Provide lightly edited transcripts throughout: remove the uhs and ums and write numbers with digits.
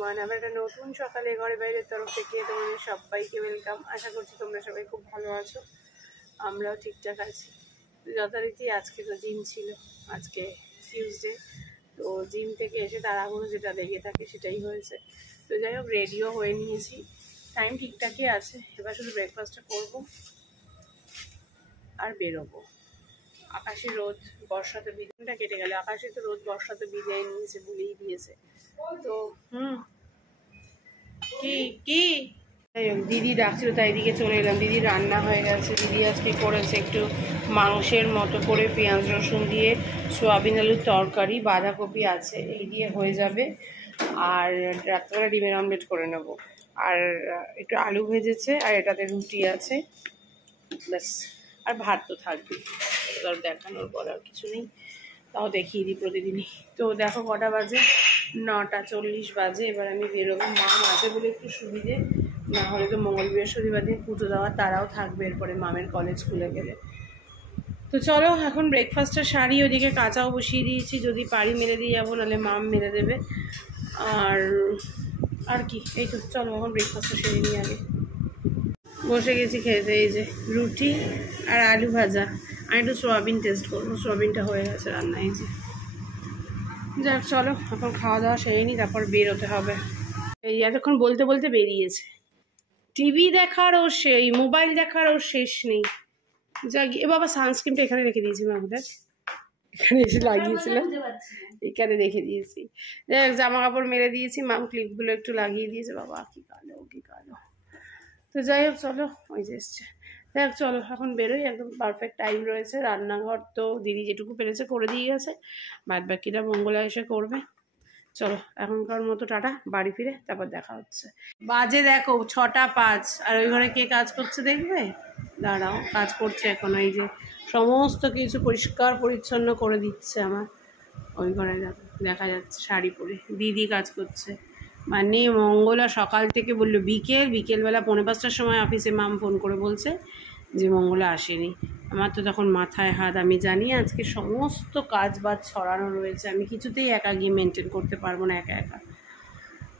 Morning. আমার একটা নতুন সকালে ঘরে বাইরের তরফ থেকে তোমাদের সবাইকে ওয়েলকাম। আশা করছি তোমরা সবাই খুব ভালো আছো, আমরাও ঠিকঠাক আছি। যথারীতি আজকে তো জিম ছিল, আজকে টিউসডে, তো জিম থেকে এসে তাড়াহুড়ো যেটা লেগে থাকে সেটাই হয়েছে। তো যাই হোক, রেডিও হয়ে নিয়েছি, টাইম ঠিকঠাকই আছে। এবার শুধু ব্রেকফাস্টটা করবো আর বেরোবো। আকাশে রোদ, বর্ষাতে বিজয়টা কেটে গেল। আকাশে তো রোদ, বর্ষাতে বিজয় নিয়েছে, ভুলেই দিয়েছে। তো কি দিদি ডাকছিল, তাই দিকে চলে এলাম। দিদি রান্না হয়ে গেছে। দিদি আজকে করেছে একটু মাংসের মতো করে পেঁয়াজ রসুন দিয়ে সোয়াবিন আলুর তরকারি, বাঁধাকপি আছে, এই দিয়ে হয়ে যাবে। আর রাত্রেবেলা ডিমের অমলেট করে নেব। আর একটু আলু ভেজেছে, আর এটাতে রুটি আছে, ব্যাস। আর ভাত তো থাকবে, এবার দেখানোর পর আর কিছু নেই, তাও দেখিয়ে দিই প্রতিদিনই। তো দেখো কটা বাজে, 9:40 বাজে। এবার আমি বেরোবো। মা মাঝে বলে একটু সুবিধে, না হলে তো মঙ্গল বৃহস্পতিবার দিন পুজো দেওয়া তারাও থাকবে এরপরে মামের কলেজ খুলে গেলে। তো চলো এখন ব্রেকফাস্টটা সারি, ওদিকে কাঁচাও বসিয়ে দিয়েছি, যদি পারি মেরে দিয়ে যাবো, নাহলে মাম মেরে দেবে। আর কি, এই তো চলো এখন ব্রেকফাস্টটা সেরে নিয়ে আগে। বসে গেছি খেতে, এই যে রুটি আর আলু ভাজা। আমি একটু সোয়াবিন টেস্ট করবো, সোয়াবিনটা হয়ে গেছে রান্না। এই যে যাক, চলো এখন খাওয়া দাওয়া সেরে নিই, তারপর বেরোতে হবে। এই এতক্ষণ বলতে বলতে বেরিয়েছে। টিভি দেখার ও সেই মোবাইল দেখার ওর শেষ নেই। যাক, এ বাবা সানস্ক্রিনটা এখানে রেখে দিয়েছি, আমাদের এখানে এসে লাগিয়েছিলাম, এখানে রেখে দিয়েছি। যাই, জামা কাপড় মেরে দিয়েছি, মাম ক্লিপগুলো একটু লাগিয়ে দিয়েছে। বাবা কি কালো, কি কালো। তো যাই হোক চলো, ওই যে এসছে। যাই হোক চলো এখন বেরোই, একদম পারফেক্ট টাইম রয়েছে। রান্নাঘর তো দিদি যেটুকু পেরেছে করে দিয়ে গেছে, বাদ বাকিটা মঙ্গলা এসে করবে। চলো এখনকার মতো টাটা, বাড়ি ফিরে তারপর দেখা হচ্ছে। বাজে দেখো 6:05, আর ওই ঘরে কে কাজ করছে দেখবে, দাঁড়াও, কাজ করছে এখন। এই যে সমস্ত কিছু পরিষ্কার পরিচ্ছন্ন করে দিচ্ছে আমার। ওই ঘরে দেখা যাচ্ছে শাড়ি পরে দিদি কাজ করছে। মানে মঙ্গলা সকাল থেকে বললো বিকেলবেলা 4:45টার সময় অফিসে মাম ফোন করে বলছে যে মঙ্গলা আসেনি। আমার তো তখন মাথায় হাত, আমি জানি আজকে সমস্ত কাজ বাজ ছড়ানো রয়েছে, আমি কিছুতেই একা গিয়ে মেনটেন করতে পারবো না একা একা।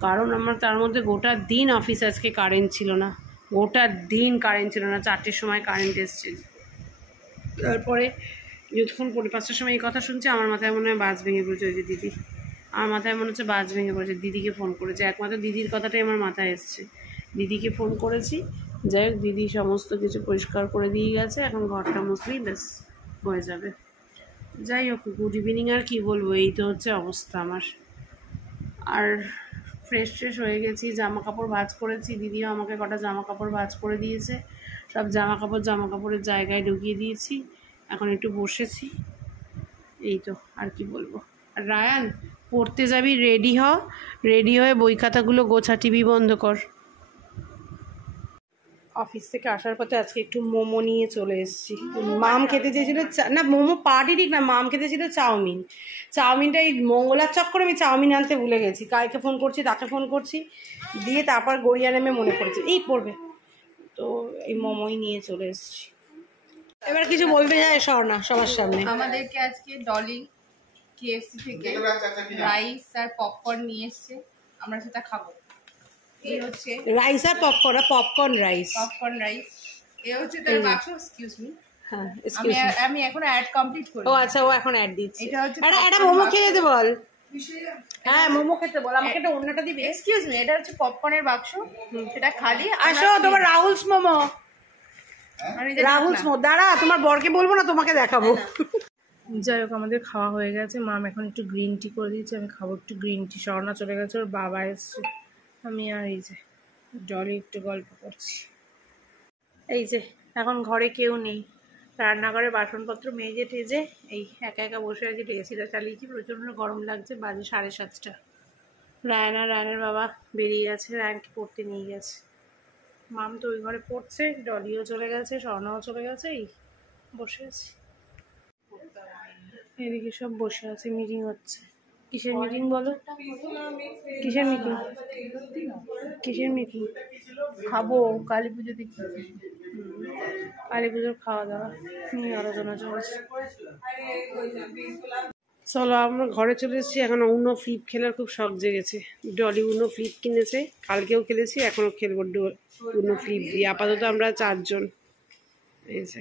কারণ আমার তার মধ্যে গোটা দিন অফিস, আজকে কারেন্ট ছিল না, গোটা দিন কারেন্ট ছিল না। 4টের সময় কারেন্ট এসছে। তারপরে যতক্ষণ 5:45টার সময় এই কথা শুনছে, আমার মাথায় মনে হয় বাজ ভেঙে পড়েছে। ওই যে দিদি, আমার মাথায় মনে হচ্ছে বাজ ভেঙে পড়েছে। দিদিকে ফোন করেছে, একমাত্র দিদির কথাটাই আমার মাথায় এসছে। দিদিকে ফোন করেছি, যাই হোক দিদি সমস্ত কিছু পরিষ্কার করে দিয়ে গেছে, এখন ঘরটা মুছলেই ব্যাস হয়ে যাবে। যাই হোক, গুড ইভিনিং। আর কি বলবো, এই তো হচ্ছে অবস্থা আমার। আর ফ্রেশ হয়ে গেছি, জামা কাপড় ভাঁজ করেছি, দিদিও আমাকে কটা জামা কাপড় ভাঁজ করে দিয়েছে। সব জামা কাপড়ের জায়গায় ঢুকিয়ে দিয়েছি, এখন একটু বসেছি, এই তো। আর কি বলবো। আর রায়ান, পড়তে যাবি, রেডি হয়ে বই খাতাগুলো গোছা, টিভি বন্ধ কর। অফিস থেকে আসার পথে আজকে একটু মোমো নিয়ে চলে এসেছি। মাম খেতে চেয়েছিল, না মোমো পার্টি ঠিক না, মাম খেতে চেয়েছিল চাউমিনটা এই মঙ্গলার চক্করে আমি চাউমিন আনতে ভুলে গেছি। কাইকে ফোন করছি, তাকে ফোন করছি, দিয়ে তারপর গড়িয়া নেমে মনে পড়েছে এই পড়বে, তো এই মোমোই নিয়ে চলে এসেছি। এবার কিছু বলতে যায় স্বর্ণা সবার সামনে। আমাদেরকে আজকে ডলি কেএফসি থেকে রাইস আর পপকর্ন নিয়ে এসছে, আমরা সেটা খাবো। এই হচ্ছে রাইস আর পপকর্ন রাইস। এই হচ্ছে তার বাক্স। এক্সকিউজ মি, হ্যাঁ আমি এখন অ্যাড কমপ্লিট করি। ও আচ্ছা, ও এখন অ্যাড দিচ্ছে। এটা হচ্ছে একটা মোমো খেয়ে যেতে বল। হ্যাঁ মোমো খেতে বল, আমাকে একটা অন্যটা দিবি। এক্সকিউজ মি, এটা হচ্ছে পপকর্নের বাক্স, সেটা খালি। আসো, তোমার রাহুলস মোমো, দাঁড়া, তোমার বরকে বলবো না, তোমাকে দেখাবো। যাই হোক, আমাদের খাওয়া হয়ে গেছে। মাম এখন একটু গ্রিন টি করে দিয়েছে, আমি খাবো একটু গ্রিন টি। স্বর্ণা চলে গেছে, ওর বাবা এসছে, আমি আর এই যে ডলি একটু গল্প করছি। এই যে এখন ঘরে কেউ নেই, রান্নাঘরে বাসনপত্র মেজে টেজে এই একা একা বসে আছি। এসিটা চালিয়েছি, প্রচণ্ড গরম লাগছে। বাজে 7:30। রায়নের বাবা বেরিয়ে গেছে, রায়নকে পড়তে নিয়ে গেছে। মাম তো ওই ঘরে পড়ছে, ডলিও চলে গেছে, স্বর্ণাও চলে গেছে, এই বসে আছি। এদিকে সব বসে আছে, মিটিং হচ্ছে। কিসের মিটিং বলো? কিসের মিটিং? খাবো কালী পুজো দেখতে। কালী পুজোর খাওয়া দাওয়া নিয়ে আলোচনা চলছে। চলো আমরা ঘরে চলে এসেছি। এখন উনো ফ্লিপ খেলার খুব শখ জেগেছে। ডলি উনো ফ্লিপ কিনেছে, কালকেও খেলেছি, এখনও খেলবো উনো ফ্লিপ দিয়ে। আপাতত আমরা 4 জন। এই যে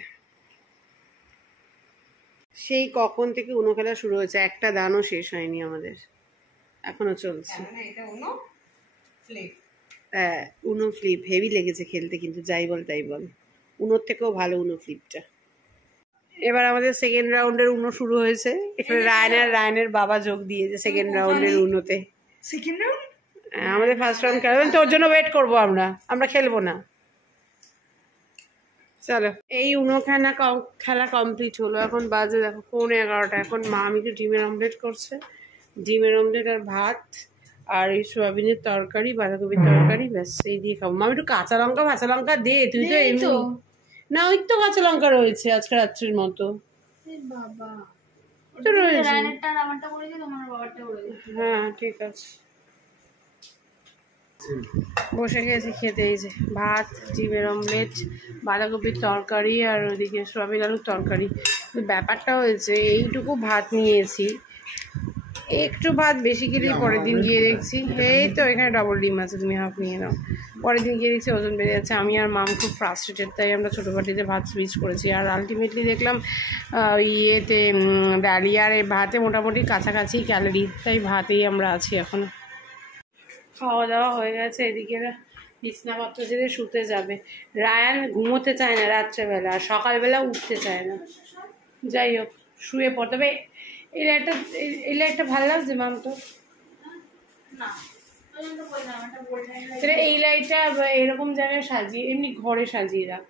সেই কখন থেকে উনো খেলা শুরু হয়েছে, একটা দানও শেষ হয়নি আমাদের, এখনো চলছে। হ্যাঁ উনো ফ্লিপ হেভি লেগেছে খেলতে, কিন্তু যাই বল তাই বল, উনোর থেকেও ভালো উনো ফ্লিপটা। এবার আমাদের সেকেন্ড রাউন্ডের উনো শুরু হয়েছে। এখানে রায়নের বাবা যোগ দিয়েছে সেকেন্ড রাউন্ডের উনোতে। সেকেন্ড রাউন্ড আমাদের ফার্স্ট রাউন্ড খেলবেন, তোর জন্য ওয়েট করবো আমরা খেলবো না। চলো এই উনো খেলা কমপ্লিট হলো। এখন বাজে দেখো 11:15। এখন মা আমাকে ডিমের অমলেট করছে, ডিমের অমলেট আর ভাত আর এই সোয়াবিনের তরকারি, বাঁধাকপির তরকারি, ব্যাস এই দিয়ে খাবো। মা একটু কাঁচা লঙ্কা দে, তুই তো এমনি না, ওই তো কাঁচা লঙ্কা রয়েছে আজকে রাত্রির মতো। হ্যাঁ ঠিক আছে, বসে গেছি খেতে। এই যে ভাত, ডিমের অমলেট, বাঁধাকপির তরকারি আর ওইদিকে সোয়াবিন আলুর তরকারি। ব্যাপারটা হয়েছে এইটুকু ভাত নিয়েছি, একটু ভাত বেশি খেলেই পরের দিন গিয়ে দেখছি, এই তো এখানে ডবল ডিম আছে, তুমি হাফ নিয়ে নাও। পরের দিন গিয়ে দেখছি ওজন বেড়ে যাচ্ছে। আমি আর মাম খুব ফ্রাস্ট্রেটেড, তাই আমরা ছোটো বাটিতে ভাত সুইচ করেছি। আর আলটিমেটলি দেখলাম ইয়েতে ডালিয়ার ভাতে মোটামুটি কাছাকাছি ক্যালোরি, তাই ভাতেই আমরা আছি এখনো। খাওয়া দাওয়া হয়ে গেছে, এদিকে বিছনাপত্র ছেড়ে শুতে যাবে। রায়ান ঘুমোতে চায় না রাত্রেবেলা, আর সকালবেলা উঠতে চায় না। যাই হোক শুয়ে পড়তে হবে। এই লাইটটা ভালো লাগছে মাম তো? এই লাইটটা এরকম জায়গায় সাজিয়ে, এমনি ঘরে সাজিয়ে রাখ,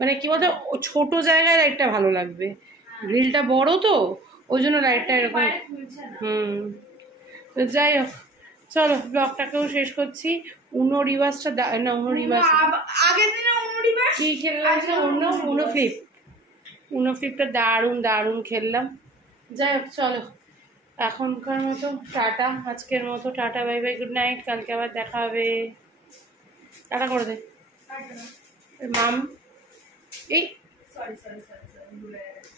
মানে কি বলতো ছোট জায়গায় লাইটটা ভালো লাগবে। গ্রিলটা বড় তো ওই জন্য লাইটটা এরকম। তো যাই হোক চলো ব্লগটাকেও শেষ করছি। উনো রিভার্সটা না, উনো রিভার্স আগের দিনে উনো রিভার্স কি খেললাম, উনো ফ্লিপটা দারুণ খেললাম। যাই হোক চলো এখনকার মতো টাটা, আজকের মতো tata, bye bye, good night. কালকে আবার দেখা হবে। টাটা করে দে মাম। এই সরি ভুলে গেছি।